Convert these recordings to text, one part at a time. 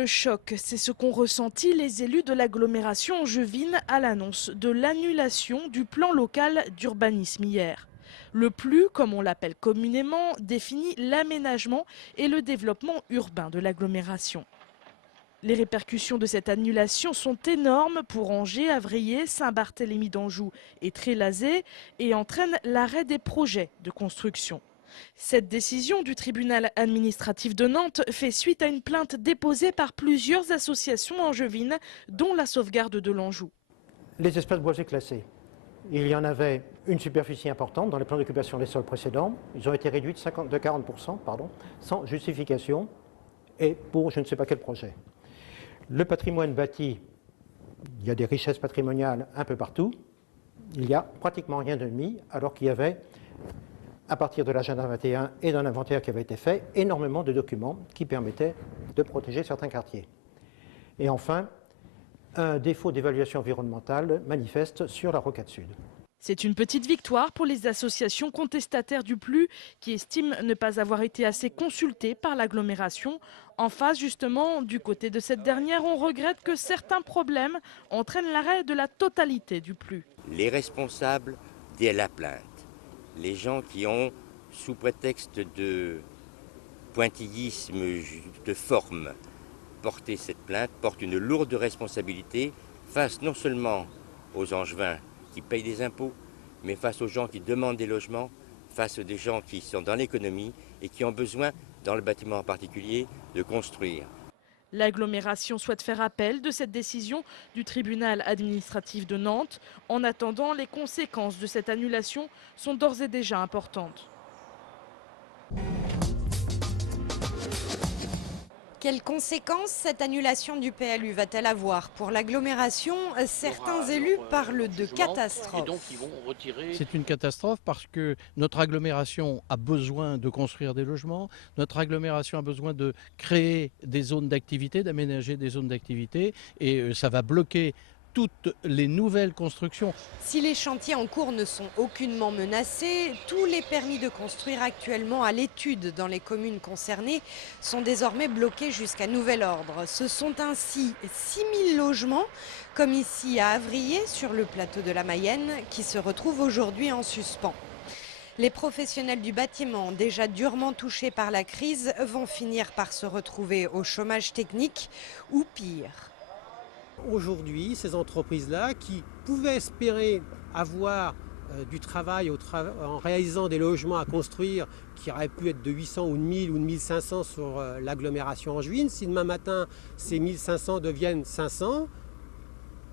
Le choc, c'est ce qu'ont ressenti les élus de l'agglomération angevine à l'annonce de l'annulation du plan local d'urbanisme hier. Le PLU, comme on l'appelle communément, définit l'aménagement et le développement urbain de l'agglomération. Les répercussions de cette annulation sont énormes pour Angers, Avrier, Saint-Barthélemy d'Anjou et Trélazé et entraînent l'arrêt des projets de construction. Cette décision du tribunal administratif de Nantes fait suite à une plainte déposée par plusieurs associations angevines, dont la sauvegarde de l'Anjou. Les espaces boisés classés. Il y en avait une superficie importante dans les plans d'occupation des sols précédents. Ils ont été réduits de 40% sans justification et pour je ne sais pas quel projet. Le patrimoine bâti, il y a des richesses patrimoniales un peu partout. Il n'y a pratiquement rien de mis alors qu'il y avait, à partir de l'agenda 21 et d'un inventaire qui avait été fait, énormément de documents qui permettaient de protéger certains quartiers. Et enfin, un défaut d'évaluation environnementale manifeste sur la rocade sud. C'est une petite victoire pour les associations contestataires du PLU qui estiment ne pas avoir été assez consultées par l'agglomération. En face, justement, du côté de cette dernière, on regrette que certains problèmes entraînent l'arrêt de la totalité du PLU. Les responsables de la plainte, les gens qui ont, sous prétexte de pointillisme de forme, porté cette plainte, portent une lourde responsabilité face non seulement aux Angevins qui payent des impôts, mais face aux gens qui demandent des logements, face aux gens qui sont dans l'économie et qui ont besoin, dans le bâtiment en particulier, de construire. L'agglomération souhaite faire appel de cette décision du tribunal administratif de Nantes. En attendant, les conséquences de cette annulation sont d'ores et déjà importantes. Quelles conséquences cette annulation du PLU va-t-elle avoir pour l'agglomération? Certains élus parlent de catastrophe. C'est une catastrophe parce que notre agglomération a besoin de construire des logements, notre agglomération a besoin de créer des zones d'activité, d'aménager des zones d'activité et ça va bloquer toutes les nouvelles constructions. Si les chantiers en cours ne sont aucunement menacés, tous les permis de construire actuellement à l'étude dans les communes concernées sont désormais bloqués jusqu'à nouvel ordre. Ce sont ainsi 6000 logements, comme ici à Avrier, sur le plateau de la Mayenne, qui se retrouvent aujourd'hui en suspens. Les professionnels du bâtiment, déjà durement touchés par la crise, vont finir par se retrouver au chômage technique ou pire. Aujourd'hui, ces entreprises-là qui pouvaient espérer avoir du travail en réalisant des logements à construire qui auraient pu être de 800 ou de 1000 ou de 1500 sur l'agglomération angevine, si demain matin ces 1500 deviennent 500,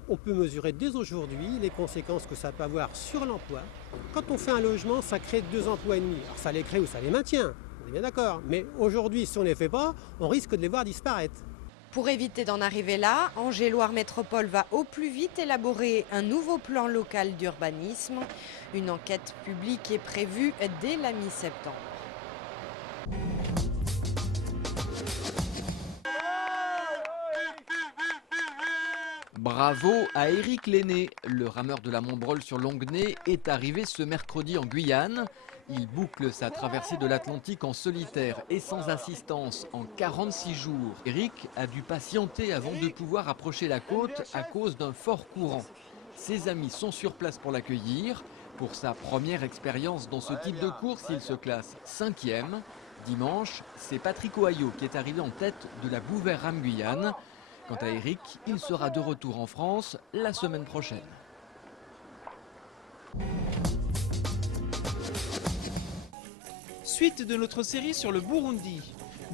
on peut mesurer dès aujourd'hui les conséquences que ça peut avoir sur l'emploi. Quand on fait un logement, ça crée 2 emplois et demi. Alors ça les crée ou ça les maintient, on est bien d'accord. Mais aujourd'hui, si on ne les fait pas, on risque de les voir disparaître. Pour éviter d'en arriver là, Angers-Loire Métropole va au plus vite élaborer un nouveau plan local d'urbanisme. Une enquête publique est prévue dès la mi-septembre. Bravo à Éric Lenné. Le rameur de la Montbreul sur Longuenay est arrivé ce mercredi en Guyane. Il boucle sa traversée de l'Atlantique en solitaire et sans assistance en 46 jours. Éric a dû patienter avant de pouvoir approcher la côte à cause d'un fort courant. Ses amis sont sur place pour l'accueillir. Pour sa première expérience dans ce type de course, il se classe 5e. Dimanche, c'est Patrick Ohaillot qui est arrivé en tête de la Bouvert-Ram Guyane. Quant à Éric, il sera de retour en France la semaine prochaine. Suite de notre série sur le Burundi.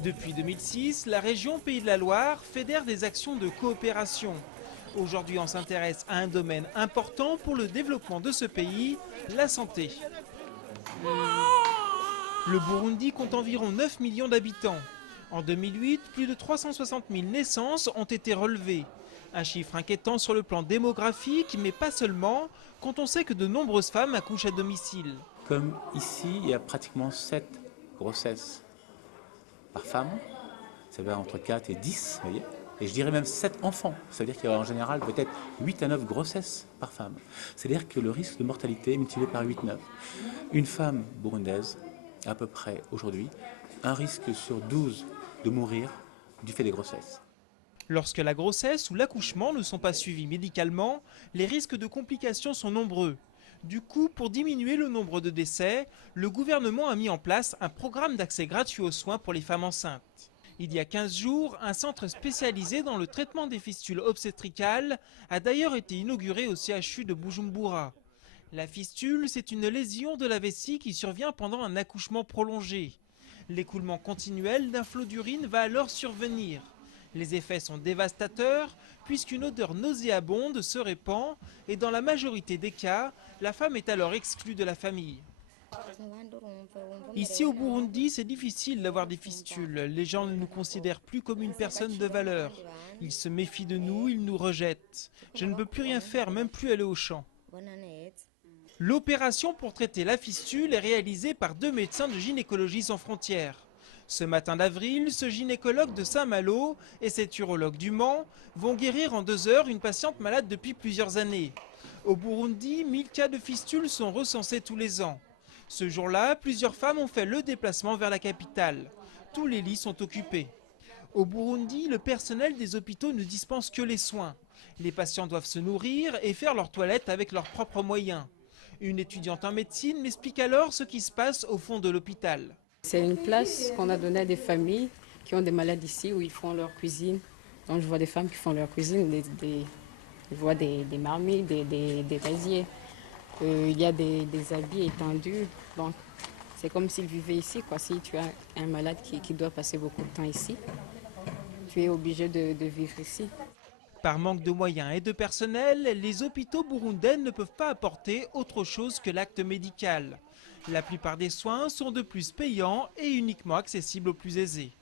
Depuis 2006, la région Pays de la Loire fédère des actions de coopération. Aujourd'hui, on s'intéresse à un domaine important pour le développement de ce pays, la santé. Le Burundi compte environ 9 millions d'habitants. En 2008, plus de 360 000 naissances ont été relevées. Un chiffre inquiétant sur le plan démographique, mais pas seulement, quand on sait que de nombreuses femmes accouchent à domicile. Comme ici, il y a pratiquement 7 grossesses par femme. Ça va entre 4 et 10, vous voyez. Et je dirais même 7 enfants. Ça veut dire qu'il y a en général peut-être 8 à 9 grossesses par femme. C'est-à-dire que le risque de mortalité est multiplié par 8-9. Une femme burundaise, à peu près aujourd'hui, un risque sur 12 de mourir du fait des grossesses. Lorsque la grossesse ou l'accouchement ne sont pas suivis médicalement, les risques de complications sont nombreux. Du coup, pour diminuer le nombre de décès, le gouvernement a mis en place un programme d'accès gratuit aux soins pour les femmes enceintes. Il y a 15 jours, un centre spécialisé dans le traitement des fistules obstétricales a d'ailleurs été inauguré au CHU de Bujumbura. La fistule, c'est une lésion de la vessie qui survient pendant un accouchement prolongé. L'écoulement continuel d'un flot d'urine va alors survenir. Les effets sont dévastateurs puisqu'une odeur nauséabonde se répand et dans la majorité des cas, la femme est alors exclue de la famille. Ici au Burundi, c'est difficile d'avoir des fistules. Les gens ne nous considèrent plus comme une personne de valeur. Ils se méfient de nous, ils nous rejettent. Je ne peux plus rien faire, même plus aller au champ. L'opération pour traiter la fistule est réalisée par 2 médecins de gynécologie sans frontières. Ce matin d'avril, ce gynécologue de Saint-Malo et cet urologue du Mans vont guérir en 2 heures une patiente malade depuis plusieurs années. Au Burundi, 1000 cas de fistule sont recensés tous les ans. Ce jour-là, plusieurs femmes ont fait le déplacement vers la capitale. Tous les lits sont occupés. Au Burundi, le personnel des hôpitaux ne dispense que les soins. Les patients doivent se nourrir et faire leur toilette avec leurs propres moyens. Une étudiante en médecine m'explique alors ce qui se passe au fond de l'hôpital. C'est une place qu'on a donnée à des familles qui ont des malades ici, où ils font leur cuisine. Donc je vois des femmes qui font leur cuisine, je vois des marmites, des rasiers. Il y a des habits étendus. Donc c'est comme s'ils vivaient ici, quoi. Si tu as un malade qui doit passer beaucoup de temps ici, tu es obligé de vivre ici. Par manque de moyens et de personnel, les hôpitaux burundais ne peuvent pas apporter autre chose que l'acte médical. La plupart des soins sont de plus payants et uniquement accessibles aux plus aisés.